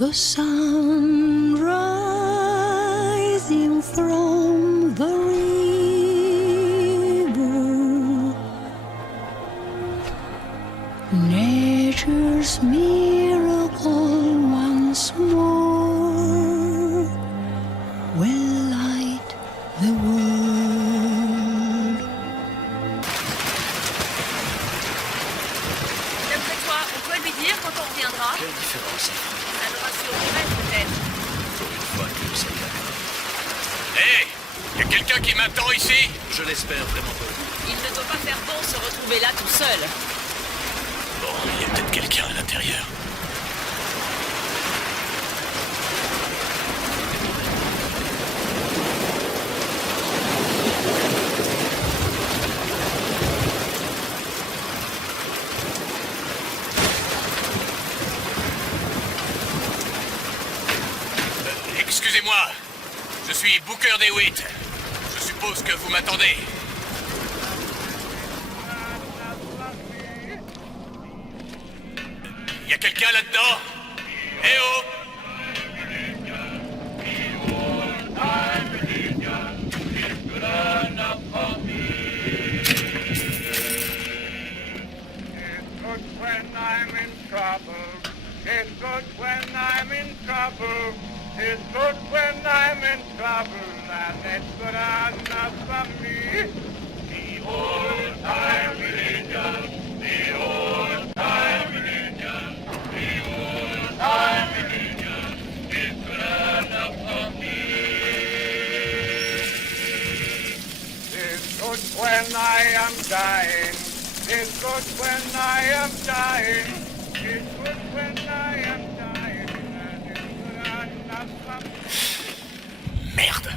The sun rising from the river, nature's miracle once more will light the world. D'après toi, on peut lui dire quand on reviendra? Quelle différence ça fera? Ça nous rassurerait peut-être. Une fois que ça viendra. Hé, y a quelqu'un qui m'attend ici? Je l'espère vraiment pas. Il ne doit pas faire bon se retrouver là tout seul. Bon, il y a peut-être quelqu'un à l'intérieur. Excusez-moi, je suis Booker DeWitt. Je suppose que vous m'attendez. Y a quelqu'un là-dedans? Eh oh! It's good when I'm in trouble. It's good when I'm in trouble. It's good when I'm in trouble, and it's good enough for me. The old time religion, the old time religion, the old time religion is good enough for me. It's good when I am dying. It's good when I am dying. It's good when I am dying, and it's good enough for me. Merde.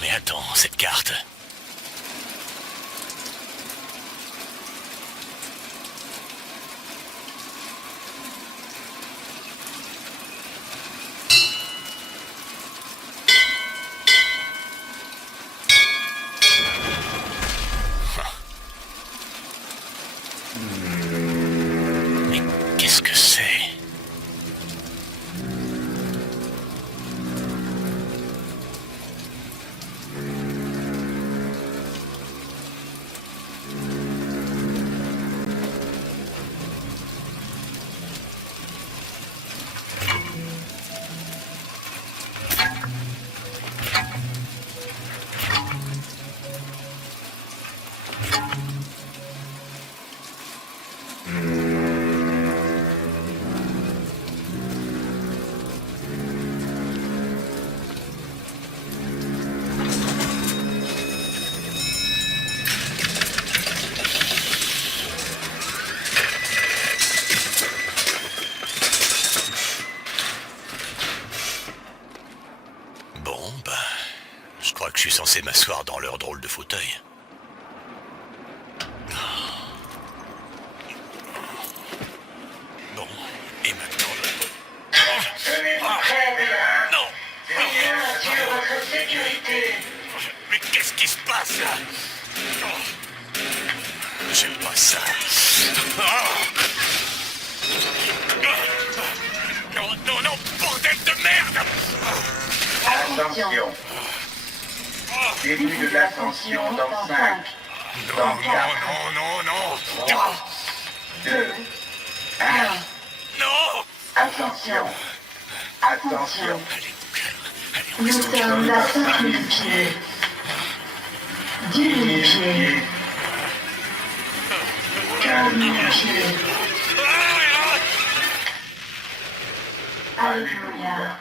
Mais attends, cette carte. Mais qu'est-ce que c'est? Bon, ben, je crois que je suis censé m'asseoir dans leur drôle de fauteuil. Bon, et maintenant Non! Assure votre sécurité. Mais qu'est-ce qui se passe là? J'aime pas ça. Non, non, non, bordel de merde! Attention. Début de l'ascension dans 5, dans Non, 4, non, non, non! 3, 2, 1. Non! Attention. Attention. Allez, Booker, allez, on Nous descend. sommes à 5000 pieds. 10 000 pieds. 15 000 pieds. Alléluia.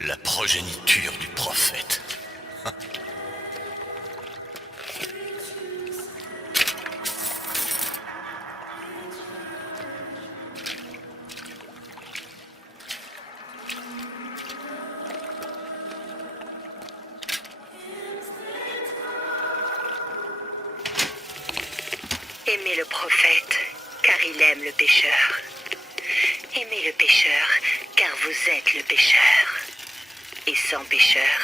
La progéniture du prophète. Aimez le prophète, car il aime le pécheur. Aimez le pécheur, car vous êtes le pécheur. Et sans pécheur,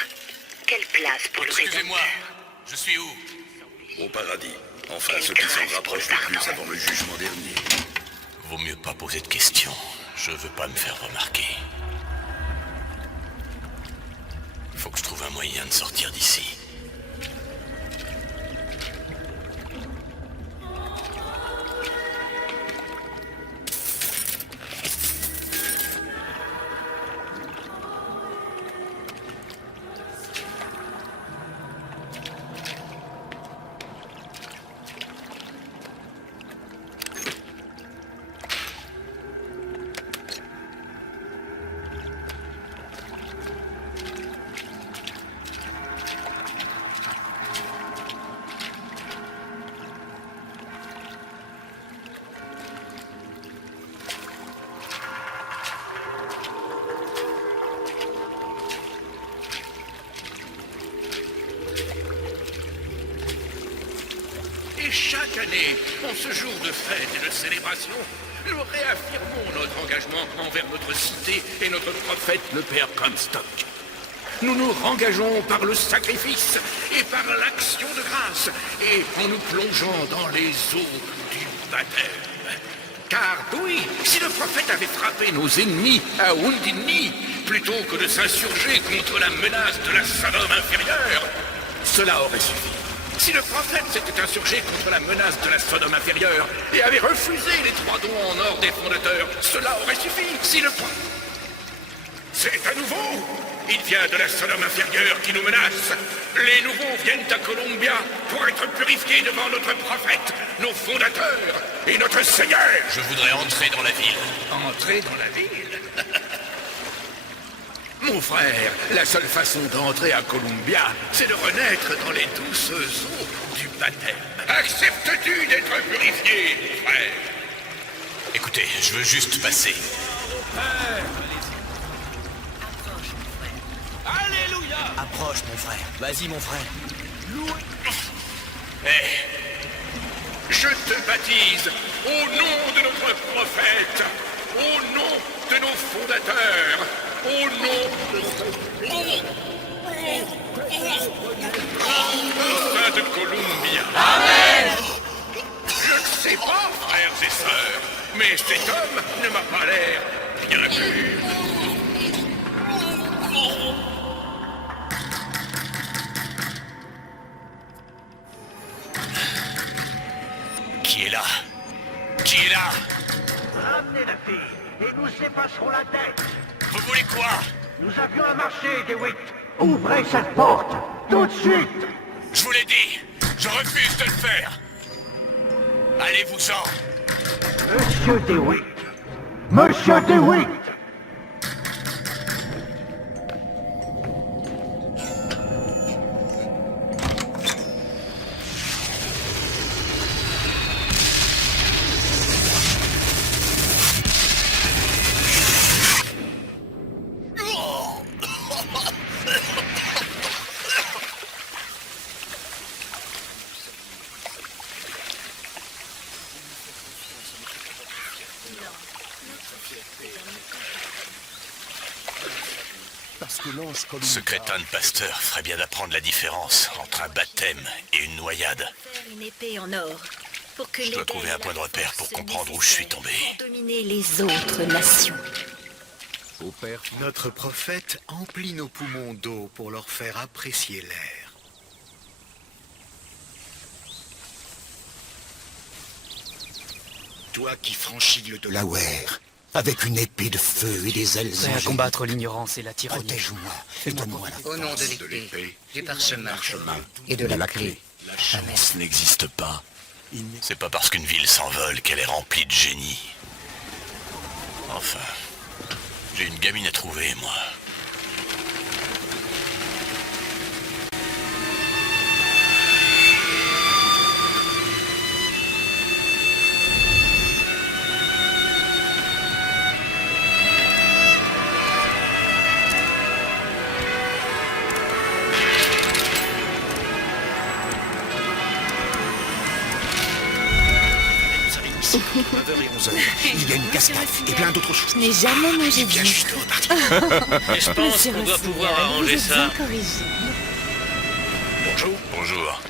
quelle place pour le Excusez-moi, Rédempteur? je suis où? Au paradis. Enfin, Quelle ceux qui s'en grâce rapprochent pour le plus pardon. avant le jugement dernier. Vaut mieux pas poser de questions. Je veux pas me faire remarquer. Faut que je trouve un moyen de sortir d'ici. Et chaque année, en ce jour de fête et de célébration, nous réaffirmons notre engagement envers notre cité et notre prophète, le Père Comstock. Nous nous rengageons par le sacrifice et par l'action de grâce et en nous plongeant dans les eaux du baptême. Car oui, si le prophète avait frappé nos ennemis à Woundini plutôt que de s'insurger contre la menace de la Sodome inférieure, cela aurait suffi. Si le prophète s'était insurgé contre la menace de la Sodome inférieure et avait refusé les 3 dons en or des fondateurs, cela aurait suffi. Si le prophète... C'est à nouveau. Il vient de la Sodome inférieure qui nous menace. Les nouveaux viennent à Columbia pour être purifiés devant notre prophète, nos fondateurs et notre Seigneur. Je voudrais entrer dans la ville. Entrer dans la ville? Mon frère, la seule façon d'entrer à Columbia, c'est de renaître dans les douces eaux du baptême. Acceptes-tu d'être purifié, mon frère? Écoutez, je veux juste passer. Alléluia! Approche, mon frère. Vas-y, mon frère. Je te baptise au nom de notre prophète, au nom de nos fondateurs, au nom de Sainte Columbia. Amen. Je ne sais pas, frères et sœurs, mais cet homme ne m'a pas l'air bien pur. Qui est là? Qui est là? Ramenez la fille et nous effacerons la tête. Vous voulez quoi? Nous avions un marché, DeWitt. Ouvrez cette porte, tout de suite. Je vous l'ai dit, je refuse de le faire. Allez-vous-en. Monsieur DeWitt. Monsieur DeWitt. Parce que l'ange Columbia... Ce crétin de pasteur ferait bien d'apprendre la différence entre un baptême et une noyade. Faire une épée en or pour que Je dois trouver un point de repère pour comprendre où je suis tombé. Pour dominer les autres nations. Au Père, Notre prophète emplit nos poumons d'eau pour leur faire apprécier l'air. Toi qui franchis le Delaware, avec une épée de feu et des ailes Prêt à angéliques, combattre l'ignorance et la tyrannie. protège-moi et donne-moi la Au nom de l'épée, du parchemin et de la clé. La chance n'existe pas. C'est pas parce qu'une ville s'envole qu'elle est remplie de génie. Enfin, j'ai une gamine à trouver, moi. 9h et 11h. Il y a une cascade et plein d'autres choses. Je n'ai jamais mangé Il vient de juste de repartir. Et je pense qu'on doit pouvoir arranger ça. incorrigible. Bonjour. Bonjour.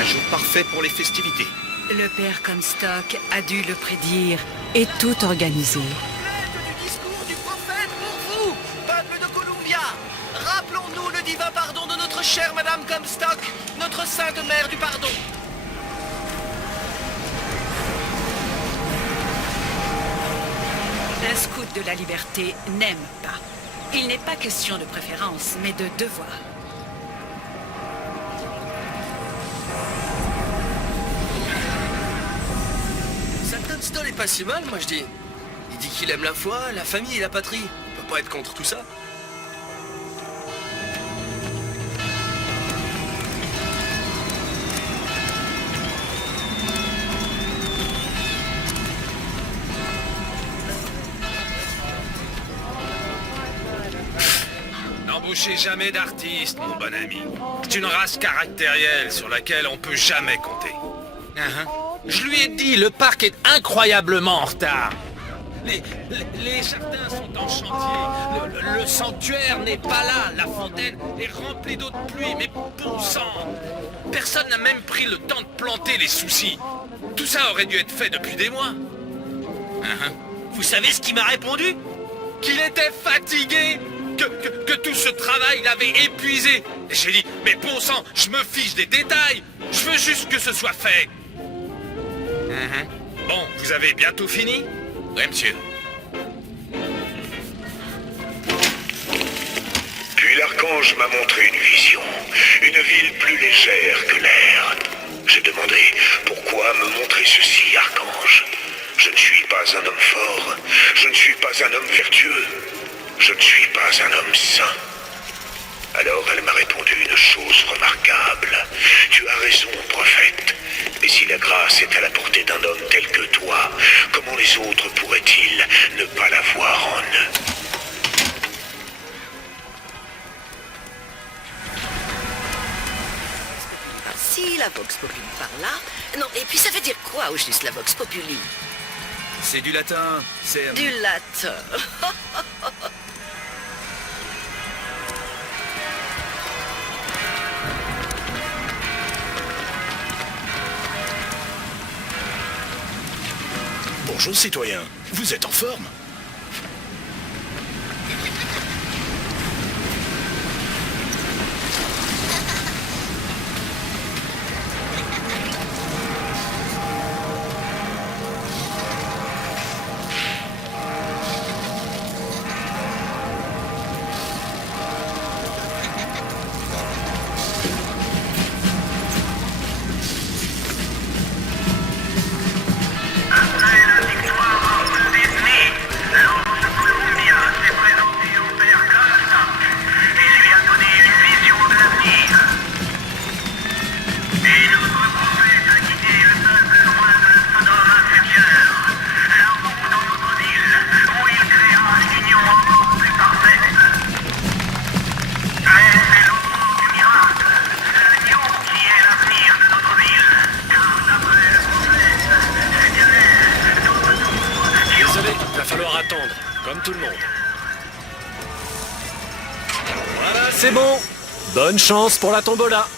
Un jour parfait pour les festivités. Le père Comstock a dû le prédire et tout organiser. Du discours du prophète pour vous, peuple de Columbia. Rappelons-nous le divin pardon de notre chère Madame Comstock, notre sainte mère du pardon. Un scout de la liberté n'aime pas. Il n'est pas question de préférence, mais de devoir. Saint n'est pas si mal, moi je dis. Il dit qu'il aime la foi, la famille et la patrie. Il peut pas être contre tout ça. N'embauchez jamais d'artiste, mon bon ami. C'est une race caractérielle sur laquelle on peut jamais compter. Je lui ai dit, le parc est incroyablement en retard. Les jardins sont en chantier. Le sanctuaire n'est pas là. La fontaine est remplie d'eau de pluie. Mais bon sang, personne n'a même pris le temps de planter les soucis. Tout ça aurait dû être fait depuis des mois. Vous savez ce qu'il m'a répondu? Qu'il était fatigué, que tout ce travail l'avait épuisé. Et j'ai dit, mais bon sang, je me fiche des détails. Je veux juste que ce soit fait. Bon, vous avez bientôt fini? Oui, monsieur. Puis l'archange m'a montré une vision. Une ville plus légère que l'air. J'ai demandé, pourquoi me montrer ceci, archange? Je ne suis pas un homme fort. Je ne suis pas un homme vertueux. Je ne suis pas un homme saint. Alors elle m'a répondu une chose remarquable. Tu as raison, prophète. Mais si la grâce est à la portée d'un homme tel que toi, comment les autres pourraient-ils ne pas la voir en eux? Si la Vox Populi par là. Non, et puis ça veut dire quoi au juste la Vox Populi? C'est du latin, c'est... Du latin. Bonjour, citoyen. Vous êtes en forme? Comme tout le monde. Voilà, c'est bon. Bonne chance pour la tombola.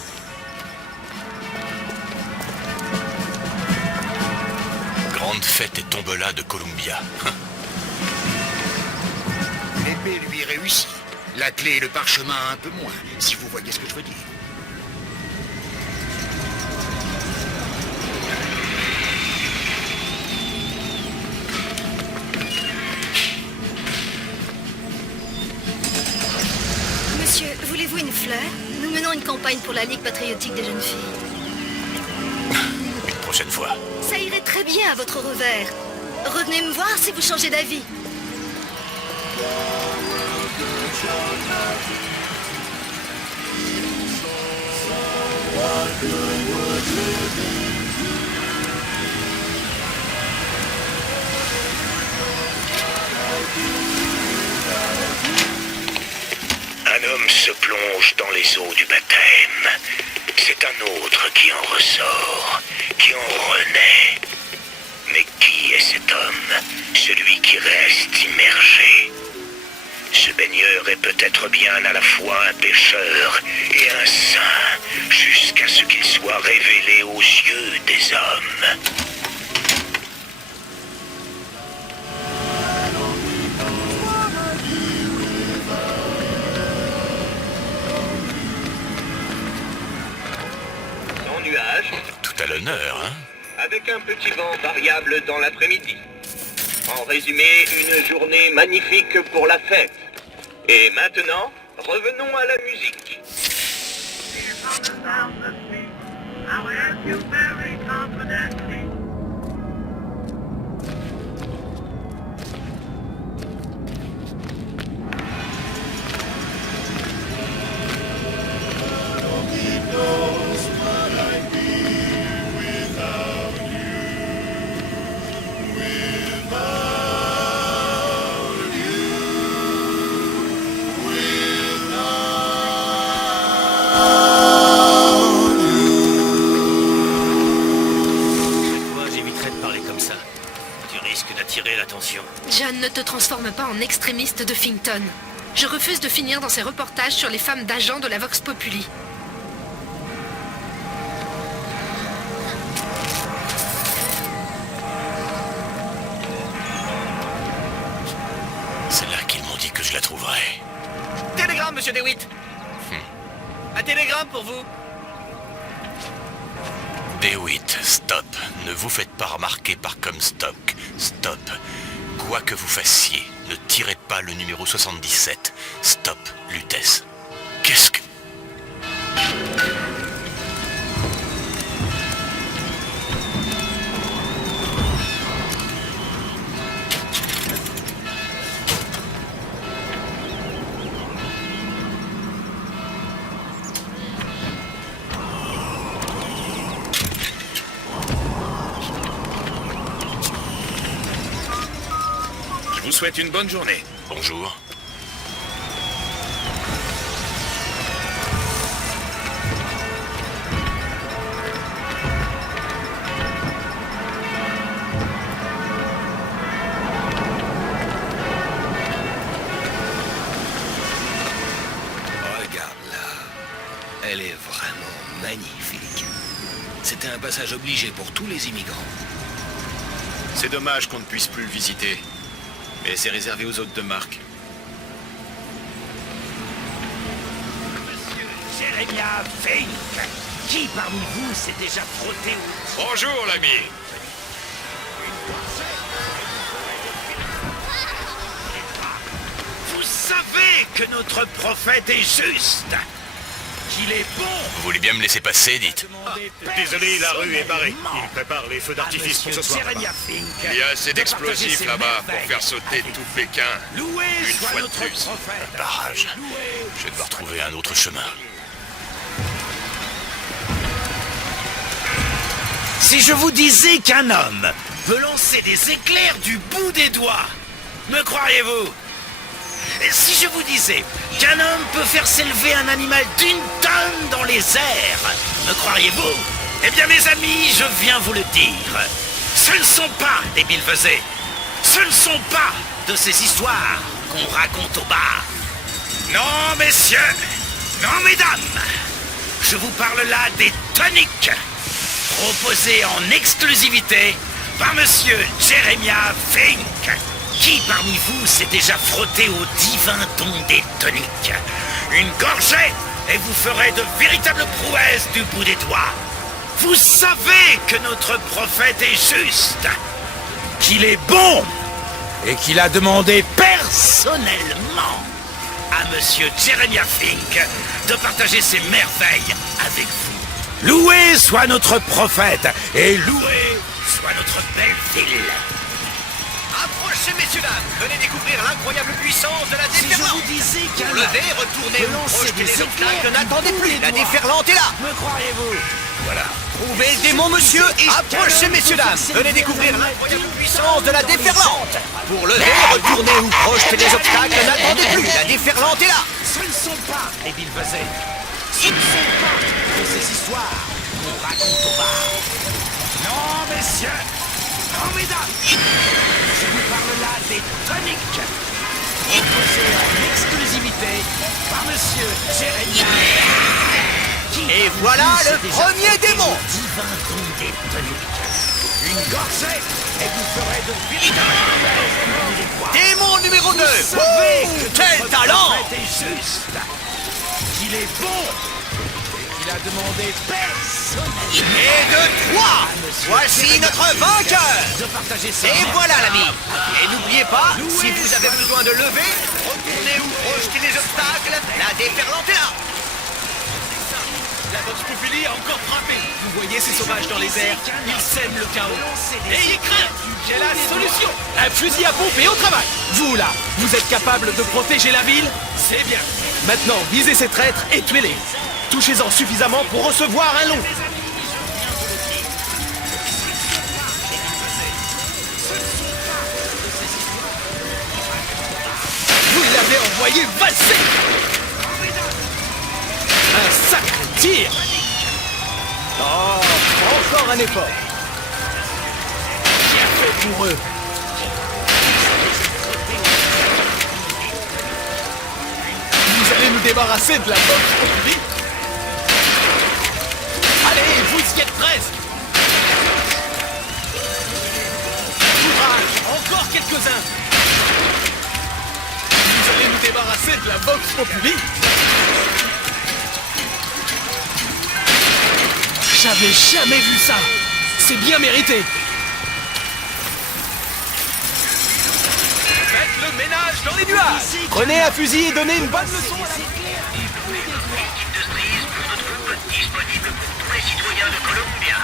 Grande fête et tombola de Columbia. L'épée lui réussit. La clé et le parchemin un peu moins, si vous voyez ce que je veux dire. Monsieur, voulez-vous une fleur? Nous menons une campagne pour la Ligue patriotique des jeunes filles. Une prochaine fois. Ça irait très bien à votre revers. Revenez me voir si vous changez d'avis. se plonge dans les eaux du baptême, c'est un autre qui en ressort, qui en renaît. Mais qui est cet homme, celui qui reste immergé? Ce baigneur est peut-être bien à la fois un pécheur et un saint, jusqu'à ce qu'il soit révélé aux yeux des hommes. Sans nuage, Tout à l'honneur, hein? avec un petit vent variable dans l'après-midi. En résumé, une journée magnifique pour la fête. Et maintenant, revenons à la musique. J'éviterai de parler comme ça. Tu risques d'attirer l'attention. John, ne te transforme pas en extrémiste de Finkton. Je refuse de finir dans ces reportages sur les femmes d'agents de la Vox Populi. C'est là qu'ils m'ont dit que je la trouverais. Télégramme, monsieur DeWitt. Un télégramme pour vous. DeWitt, stop. Ne vous faites pas remarquer par Comstock. Stop. Quoi que vous fassiez, ne tirez pas le numéro 77. Stop, Lutèce. Qu'est-ce que... Je vous souhaite une bonne journée. Bonjour. Regarde-la. Elle est vraiment magnifique. C'était un passage obligé pour tous les immigrants. C'est dommage qu'on ne puisse plus le visiter. Mais c'est réservé aux hôtes de marque. Monsieur Jeremiah Fink, qui parmi vous s'est déjà frotté au... Bonjour, l'ami. Vous savez que notre prophète est juste, qu'il est bon. Vous voulez bien me laisser passer, dites? Désolé, la rue est barrée. Il prépare les feux d'artifice pour ce soir. Il y a assez d'explosifs là-bas pour faire sauter tout Pékin. Une fois de plus. Barrage. Je vais devoir trouver un autre chemin. Si je vous disais qu'un homme peut lancer des éclairs du bout des doigts, me croiriez-vous? Et si je vous disais qu'un homme peut faire s'élever un animal d'une tonne dans les airs, me croiriez-vous? Eh bien, mes amis, je viens vous le dire. Ce ne sont pas des billevesées. Ce ne sont pas de ces histoires qu'on raconte au bar. Non, messieurs. Non, mesdames. Je vous parle là des toniques proposées en exclusivité par monsieur Jeremiah Fink. Qui parmi vous s'est déjà frotté au divin don des toniques? Une gorgée et vous ferez de véritables prouesses du bout des doigts. Vous savez que notre prophète est juste, qu'il est bon et qu'il a demandé personnellement à monsieur Jeremiah Fink de partager ses merveilles avec vous. Loué soit notre prophète et loué soit notre belle ville. Approchez, messieurs, dames. Venez découvrir l'incroyable puissance de la déferlante. Si je vous disais qu'un Levez, retournez, projetez les obstacles, n'attendez plus. La déferlante est là. Me croiriez-vous? Voilà. Trouvez le démon, monsieur, et approchez, messieurs, dames. Venez découvrir l'incroyable puissance de la déferlante. Pour lever, retourner ou projeter les obstacles, n'attendez plus. La déferlante est là. sont pas les Villevezais. Ce ne sont pas de ces histoires qu'on raconte au bar. Non, messieurs, non, mesdames, je vous parle là des toniques, proposés en exclusivité par Monsieur Jérémia. Et voilà le premier démon. Divin goût des toniques. Une gorgée et vous ferez de véritables Démon numéro 2. Vous savez que Quel notre talent. prophète est juste, qu'il est bon et qu'il a demandé personnellement. Et de 3, voici notre vainqueur. De partager ça. Et voilà l'ami. Et n'oubliez pas, si vous avez besoin de lever, retournez ou projetez les obstacles, la déferlante est là. La Vox Populi a encore frappé. Vous voyez ces sauvages dans les airs? Ils sèment le chaos. Ayez crainte, j'ai la solution. Un fusil à pompe et au travail. Vous là, vous êtes capable de protéger la ville? C'est bien. Maintenant, visez ces traîtres et tuez-les. Touchez-en suffisamment pour recevoir un lot. Vous l'avez envoyé valser. Un sacré tir. Oh, encore un effort. Bien fait pour eux. Vous allez nous débarrasser de la Vox Populi? Allez, vous y êtes presque. Courage, encore quelques-uns. Vous allez nous débarrasser de la Vox Populi? J'avais jamais vu ça. C'est bien mérité. Faites le ménage dans les nuages. Prenez un fusil et donnez une bonne leçon à la L'équipe de Stries pour notre groupe, disponible pour tous les citoyens de Columbia.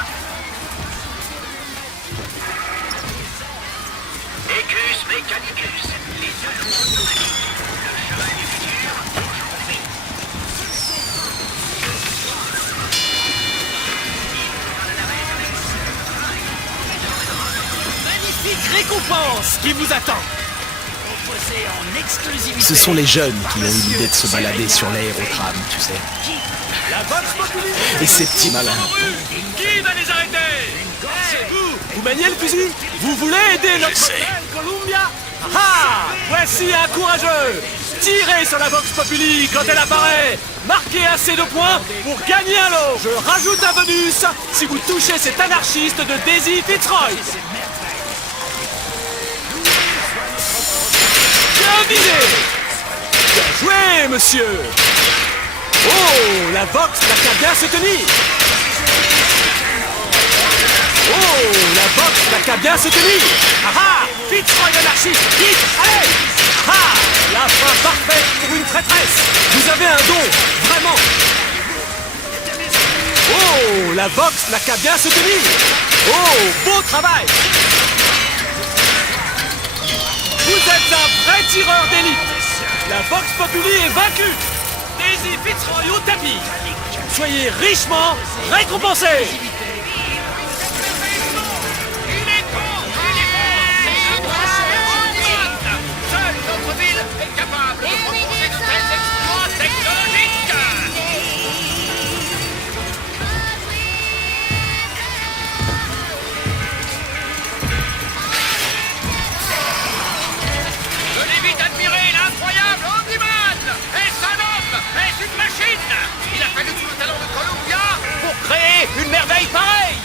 Ecus Mechanicus, les deux prototypes. Le cheval du futur, aujourd'hui. magnifique récompense qui vous attend. Proposé en exclusivité. Ce sont les jeunes qui ont eu l'idée de se balader sur l'aérotram, tu sais. La Vox Populi. Et ces petits malins. Qui va les arrêter? C'est vous. Vous maniez le fusil? Vous voulez aider notre frère Columbia? Ah! Voici un courageux. Tirez sur la Vox Populi quand elle apparaît. Marquez assez de points pour gagner un lot. Je rajoute un bonus si vous touchez cet anarchiste de Daisy Fitzroy. Bien visé. Bien joué, monsieur. Oh, la Vox n'a qu'à bien se tenir. Oh, la Vox n'a qu'à bien se tenir. Ah ah, Fitzroy l'anarchiste, vite, allez. Ah, la fin parfaite pour une traîtresse. Vous avez un don, vraiment. Oh, la Vox n'a qu'à bien se tenir. Oh, beau travail. Vous êtes un vrai tireur d'élite. La Vox Populi est vaincue. Daisy Fitzroy au tapis. Soyez richement récompensés. Seule notre ville est capable de proposer de tels exploits technologiques. Venez vite admirer l'incroyable Omniman. Est-ce un homme? Est-ce une machine? Il a fallu tout le talent de Columbia pour créer une merveille pareille.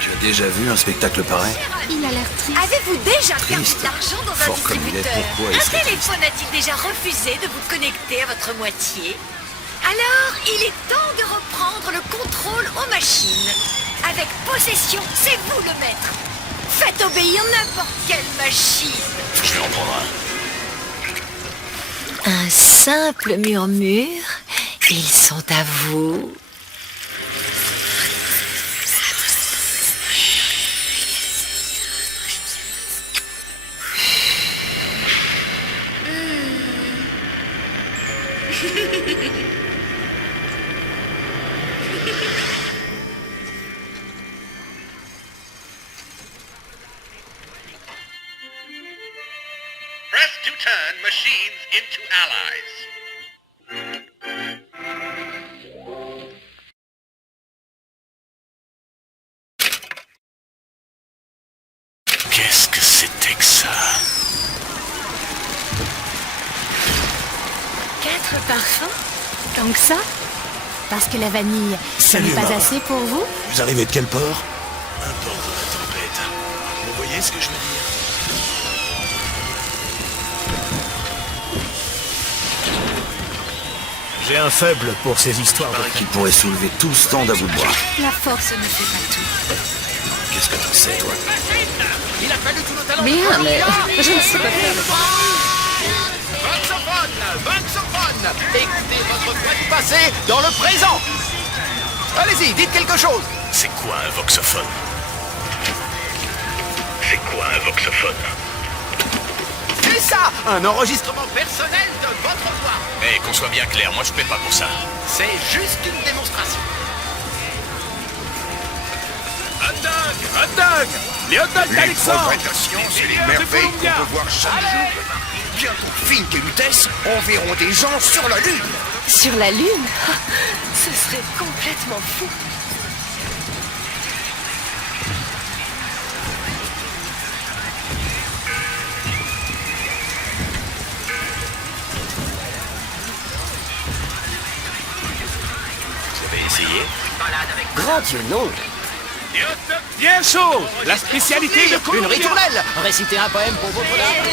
Tu as déjà vu un spectacle pareil? Il a l'air triste. Avez-vous déjà perdu Triste. de l'argent dans un Fort comme il est, distributeur? pourquoi Un est-ce que téléphone a-t-il déjà refusé de vous connecter à votre moitié? Alors, il est temps de reprendre le contrôle aux machines. Avec possession, c'est vous le maître. Faites obéir n'importe quelle machine. Je vais en prendre un. Un simple murmure, ils sont à vous. Press to turn machines into allies. Qu'est-ce que c'était que ça? 4 parfums? Tant que ça? Parce que la vanille, ça Salut, n'est pas Mara. assez pour vous? Vous arrivez de quel port? Un port dans la tempête. Vous voyez ce que je veux dire? J'ai un faible pour ces histoires de Qui pourrait soulever tout le stand à bout de bras. La force ne fait pas tout. Qu'est-ce que t'en sais, toi? Il a fallu tous nos talents. Bien, mais je ne sais pas faire. Voxophone, écoutez votre fête passée dans le présent. Allez-y, dites quelque chose. C'est quoi un voxophone? C'est quoi un voxophone? C'est ça, un enregistrement personnel de votre voix. Eh, qu'on soit bien clair, moi je paie pas pour ça. C'est juste une démonstration. Hot dog les hot dogs d'Alexandre. C'est les merveilles qu'on peut voir chaque jour. Bientôt Fink et Lutèce enverront des gens sur la Lune. Sur la Lune? Ce serait complètement fou. Vous avez essayé? Grand Dieu, non. Bien chaud. La spécialité de Une Columbia. ritournelle. Récitez un poème pour votre dame.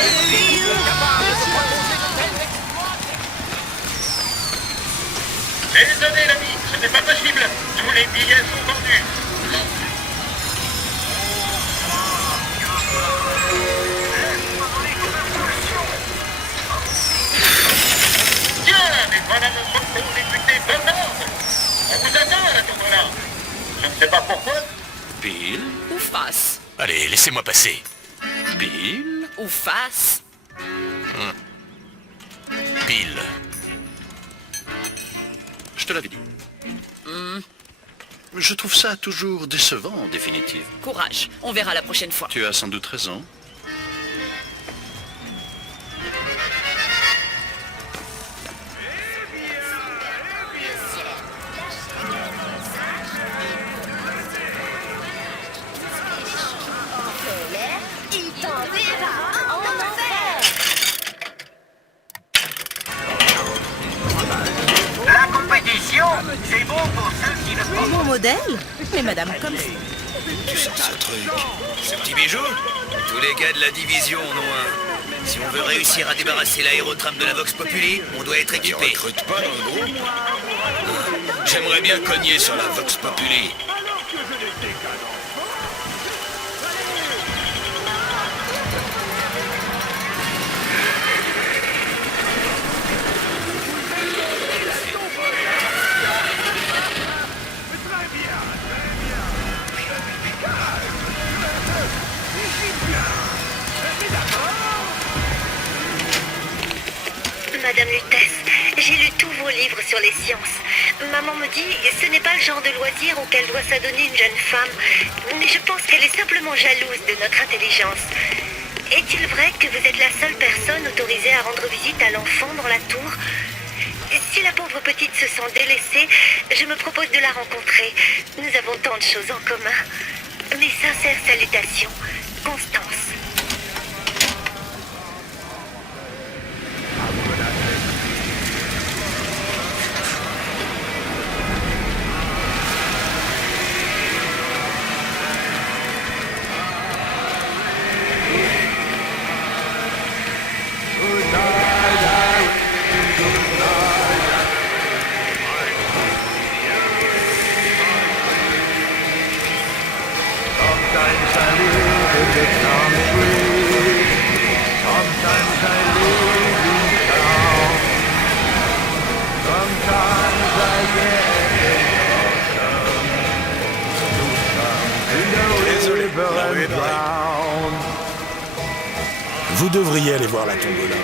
Désolé l'ami, ce n'est pas possible. Tous les billets sont vendus. Tiens, mais voilà notre co-député Bernard. On vous attend à la tombola. Je ne sais pas pourquoi. Pile. Ou face. Allez, laissez-moi passer. Pile. Ou face. Pile. Je te l'avais dit. Je trouve ça toujours décevant, en définitive. Courage. On verra la prochaine fois. Tu as sans doute raison. Il t'enverra en enfer. La compétition, c'est bon pour ceux qui le font. Mon modèle? Mais madame comme Tu sens ce truc? Ce petit bijou? Tous les gars de la division en ont un. Si on veut réussir à débarrasser l'aérotram de la Vox Populi, on doit être équipé. Tu recrutes pas dans le groupe? J'aimerais bien cogner sur la Vox Populi. Madame Lutèce, j'ai lu tous vos livres sur les sciences. Maman me dit que ce n'est pas le genre de loisir auquel doit s'adonner une jeune femme, mais je pense qu'elle est simplement jalouse de notre intelligence. Est-il vrai que vous êtes la seule personne autorisée à rendre visite à l'enfant dans la tour? Si la pauvre petite se sent délaissée, je me propose de la rencontrer. Nous avons tant de choses en commun. Mes sincères salutations, Constance. Vous devriez aller voir la tombola.